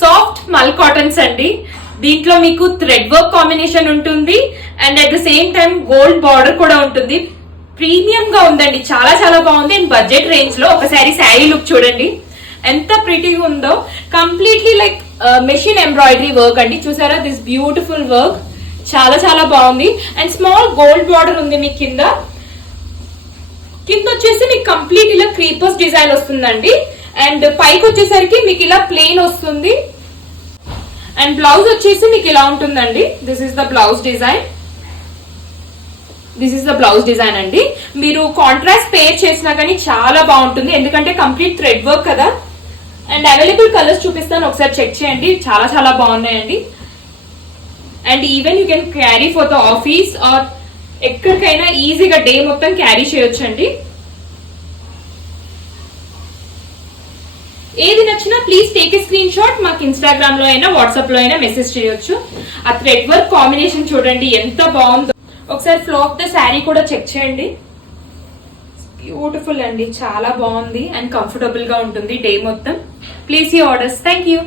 Soft మల్ cottons అండి. దీంట్లో మీకు థ్రెడ్ వర్క్ కాంబినేషన్ ఉంటుంది and at the same time gold border కూడా ఉంటుంది. ప్రీమియం గా ఉందండి, చాలా చాలా బాగుంది. అండ్ బడ్జెట్ రేంజ్ లో ఒకసారి శారీ లుక్ చూడండి ఎంత ప్రిటీగా ఉందో. Completely like machine embroidery work అండి. చూసారా, దిస్ బ్యూటిఫుల్ వర్క్ చాలా చాలా బాగుంది. అండ్ స్మాల్ గోల్డ్ బార్డర్ ఉంది మీకు కింద వచ్చేసి మీకు కంప్లీట్ ఇలా క్రీపర్స్ డిజైన్ వస్తుందండి. అండ్ పైకి వచ్చేసరికి మీకు ఇలా ప్లెయిన్ వస్తుంది. అండ్ బ్లౌజ్ వచ్చేసి మీకు ఇలా ఉంటుందండి. This is the blouse design. అండి. మీరు కాంట్రాస్ట్ పేర్ చేసినా కానీ చాలా బాగుంటుంది, ఎందుకంటే కంప్లీట్ థ్రెడ్ వర్క్ కదా. అండ్ అవైలబుల్ కలర్స్ చూపిస్తాను, ఒకసారి చెక్ చేయండి. చాలా చాలా బాగున్నాయండి. And even you can carry for the office or ఎక్కడికైనా ఈజీగా డే మొత్తం క్యారీ చేయొచ్చండి. ఏది నచ్చినా please take a screenshot. మాకు ఇన్స్టాగ్రామ్ లో అయినా వాట్సాప్ లో అయినా మెసేజ్ చేయొచ్చు. ఆ థ్రెడ్ వర్క్ కాంబినేషన్ చూడండి ఎంత బాగుందో. ఒకసారి ఫ్లో ఆఫ్ ద శారీ కూడా చెక్ చేయండి. బ్యూటిఫుల్ అండి, చాలా బాగుంది అండ్ కంఫర్టబుల్ గా ఉంటుంది డే మొత్తం. Place your orders. Thank you.